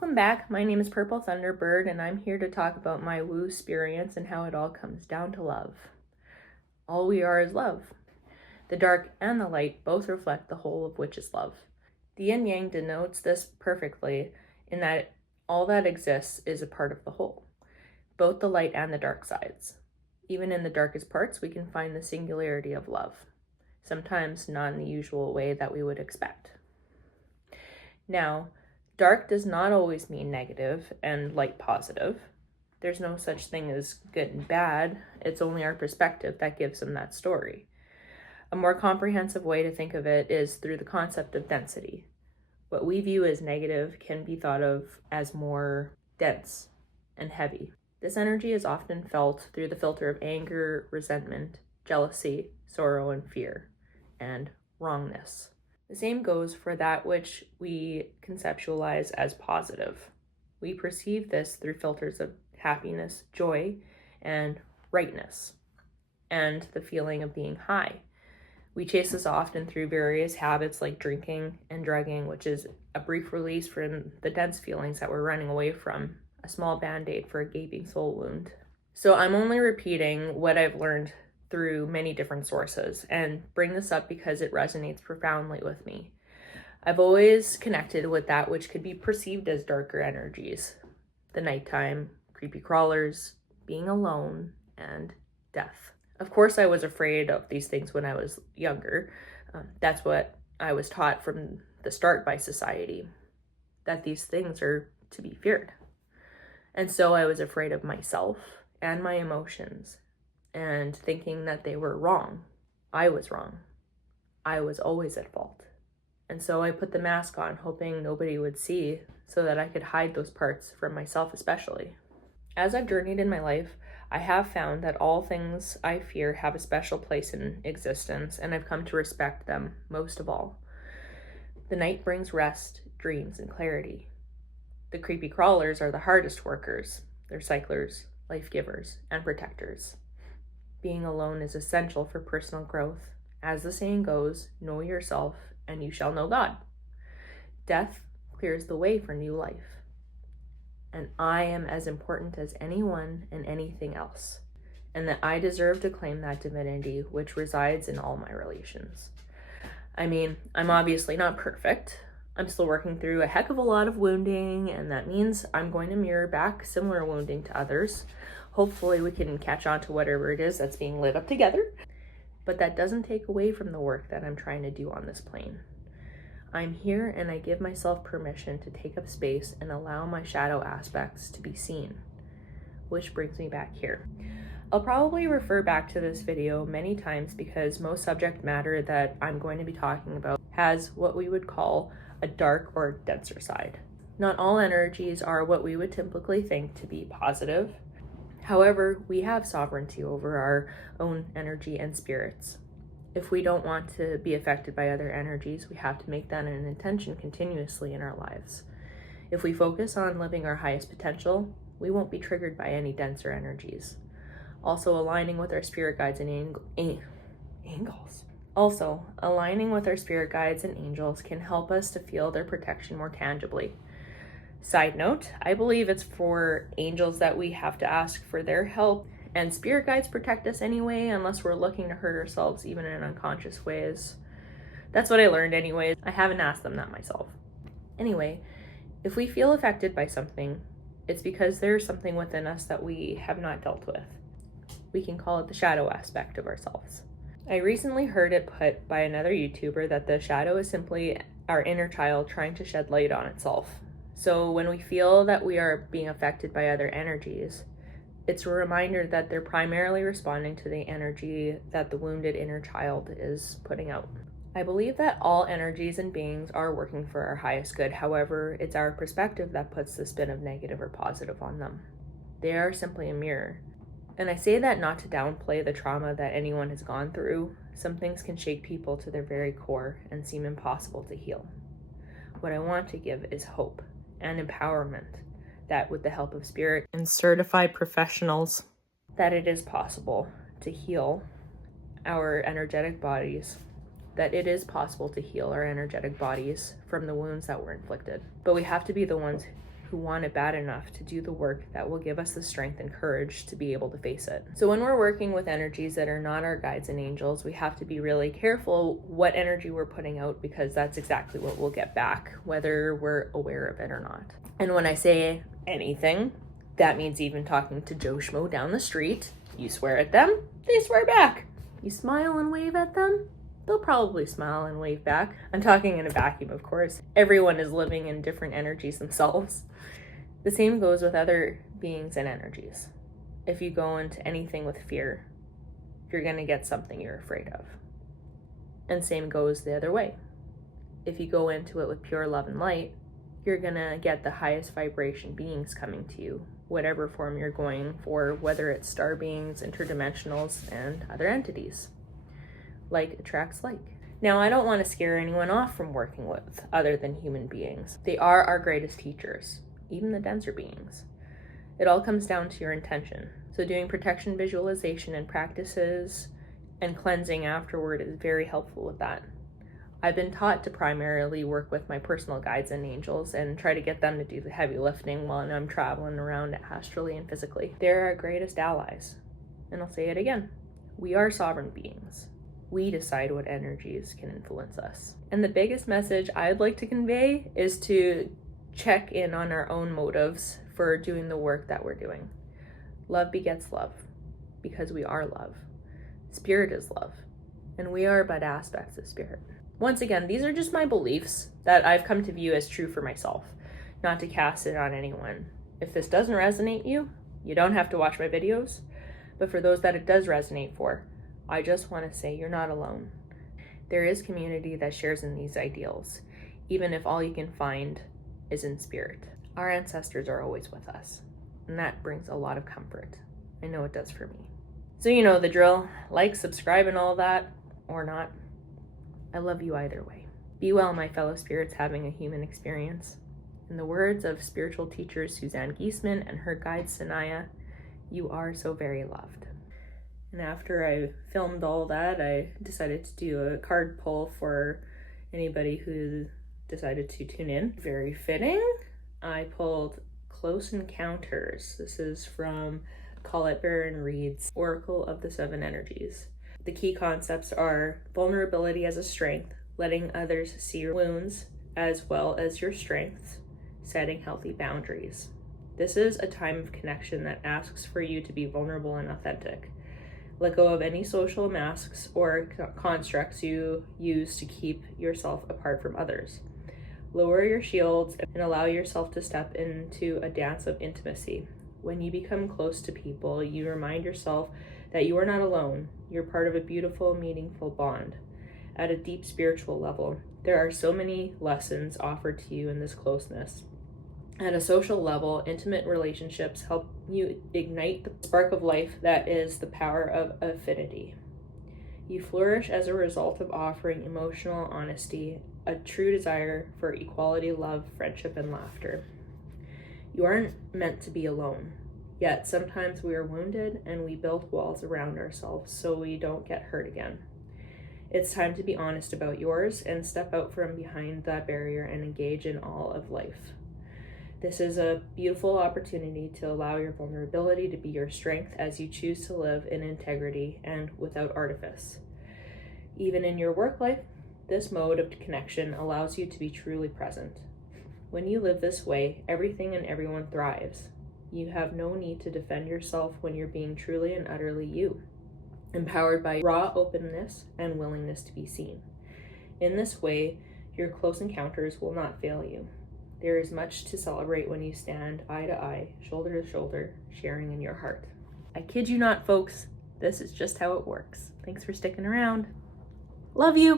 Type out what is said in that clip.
Welcome back. My name is Purple Thunderbird, and I'm here to talk about my Woosperience and how it all comes down to love. All we are is love. The dark and the light both reflect the whole of which is love. The yin-yang denotes this perfectly in that all that exists is a part of the whole, both the light and the dark sides. Even in the darkest parts, we can find the singularity of love, sometimes not in the usual way that we would expect. Now, dark does not always mean negative and light positive. There's no such thing as good and bad. It's only our perspective that gives them that story. A more comprehensive way to think of it is through the concept of density. What we view as negative can be thought of as more dense and heavy. This energy is often felt through the filter of anger, resentment, jealousy, sorrow, and fear, and wrongness. The same goes for that which we conceptualize as positive. We perceive this through filters of happiness, joy, and rightness, and the feeling of being high. We chase this often through various habits like drinking and drugging, which is a brief release from the dense feelings that we're running away from, a small band-aid for a gaping soul wound. So I'm only repeating what I've learned through many different sources and bring this up because it resonates profoundly with me. I've always connected with that which could be perceived as darker energies: the nighttime, creepy crawlers, being alone, and death. Of course, I was afraid of these things when I was younger. That's what I was taught from the start by society, that these things are to be feared. And so I was afraid of myself and my emotions, and thinking that they were wrong. I was wrong. I was always at fault. And so I put the mask on, hoping nobody would see, so that I could hide those parts from myself especially. As I've journeyed in my life, I have found that all things I fear have a special place in existence, and I've come to respect them most of all. The night brings rest, dreams, and clarity. The creepy crawlers are the hardest workers. They're cyclers, life givers, and protectors. Being alone is essential for personal growth. As the saying goes, know yourself and you shall know God. Death clears the way for new life. And I am as important as anyone and anything else, and that I deserve to claim that divinity which resides in all my relations. I mean, I'm obviously not perfect. I'm still working through a heck of a lot of wounding, and that means I'm going to mirror back similar wounding to others. Hopefully we can catch on to whatever it is that's being lit up together. But that doesn't take away from the work that I'm trying to do on this plane. I'm here and I give myself permission to take up space and allow my shadow aspects to be seen. Which brings me back here. I'll probably refer back to this video many times because most subject matter that I'm going to be talking about has what we would call a dark or denser side. Not all energies are what we would typically think to be positive. However, we have sovereignty over our own energy and spirits. If we don't want to be affected by other energies, we have to make that an intention continuously in our lives. If we focus on living our highest potential, we won't be triggered by any denser energies. Also, aligning with our spirit guides and angels. Also, aligning with our spirit guides and angels can help us to feel their protection more tangibly. Side note, I believe it's for angels that we have to ask for their help, and spirit guides protect us anyway, unless we're looking to hurt ourselves even in unconscious ways. That's what I learned anyways. I haven't asked them that myself. Anyway, if we feel affected by something, it's because there's something within us that we have not dealt with. We can call it the shadow aspect of ourselves. I recently heard it put by another YouTuber that the shadow is simply our inner child trying to shed light on itself. So when we feel that we are being affected by other energies, it's a reminder that they're primarily responding to the energy that the wounded inner child is putting out. I believe that all energies and beings are working for our highest good. However, it's our perspective that puts the spin of negative or positive on them. They are simply a mirror. And I say that not to downplay the trauma that anyone has gone through. Some things can shake people to their very core and seem impossible to heal. What I want to give is hope and empowerment, that with the help of spirit and certified professionals, that it is possible to heal our energetic bodies, that it is possible to heal our energetic bodies from the wounds that were inflicted. But we have to be the ones who want it bad enough to do the work that will give us the strength and courage to be able to face it. So when we're working with energies that are not our guides and angels, we have to be really careful what energy we're putting out, because that's exactly what we'll get back, whether we're aware of it or not. And when I say anything, that means even talking to Joe Schmo down the street. You swear at them, they swear back. You smile and wave at them, they'll probably smile and wave back. I'm talking in a vacuum, of course. Everyone is living in different energies themselves. The same goes with other beings and energies. If you go into anything with fear, you're going to get something you're afraid of. And same goes the other way. If you go into it with pure love and light, you're going to get the highest vibration beings coming to you, whatever form you're going for, whether it's star beings, interdimensionals, and other entities. Like attracts like. Now, I don't want to scare anyone off from working with other than human beings. They are our greatest teachers, even the denser beings. It all comes down to your intention. So doing protection visualization and practices and cleansing afterward is very helpful with that. I've been taught to primarily work with my personal guides and angels and try to get them to do the heavy lifting while I'm traveling around astrally and physically. They're our greatest allies. And I'll say it again. We are sovereign beings. We decide what energies can influence us. And the biggest message I'd like to convey is to check in on our own motives for doing the work that we're doing. Love begets love, because we are love. Spirit is love, and we are but aspects of spirit. Once again, these are just my beliefs that I've come to view as true for myself, not to cast it on anyone. If this doesn't resonate you don't have to watch my videos, but for those that it does resonate for, I just want to say you're not alone. There is community that shares in these ideals, even if all you can find is in spirit. Our ancestors are always with us, and that brings a lot of comfort. I know it does for me. So you know the drill. Like, subscribe, and all that, or not. I love you either way. Be well, my fellow spirits having a human experience. In the words of spiritual teacher Suzanne Giesman and her guide Sanaya, you are so very loved. And after I filmed all that, I decided to do a card pull for anybody who decided to tune in. Very fitting. I pulled Close Encounters. This is from Colette Baron Reed's Oracle of the Seven Energies. The key concepts are vulnerability as a strength, letting others see your wounds as well as your strengths, setting healthy boundaries. This is a time of connection that asks for you to be vulnerable and authentic. Let go of any social masks or constructs you use to keep yourself apart from others. Lower your shields and allow yourself to step into a dance of intimacy. When you become close to people, you remind yourself that you are not alone. You're part of a beautiful, meaningful bond. At a deep spiritual level, there are so many lessons offered to you in this closeness. At a social level, intimate relationships help you ignite the spark of life that is the power of affinity. You flourish as a result of offering emotional honesty, a true desire for equality, love, friendship, and laughter. You aren't meant to be alone, yet sometimes we are wounded and we build walls around ourselves so we don't get hurt again. It's time to be honest about yours and step out from behind that barrier and engage in all of life. This is a beautiful opportunity to allow your vulnerability to be your strength as you choose to live in integrity and without artifice. Even in your work life, this mode of connection allows you to be truly present. When you live this way, everything and everyone thrives. You have no need to defend yourself when you're being truly and utterly you, empowered by raw openness and willingness to be seen. In this way, your close encounters will not fail you. There is much to celebrate when you stand eye to eye, shoulder to shoulder, sharing in your heart. I kid you not, folks. This is just how it works. Thanks for sticking around. Love you.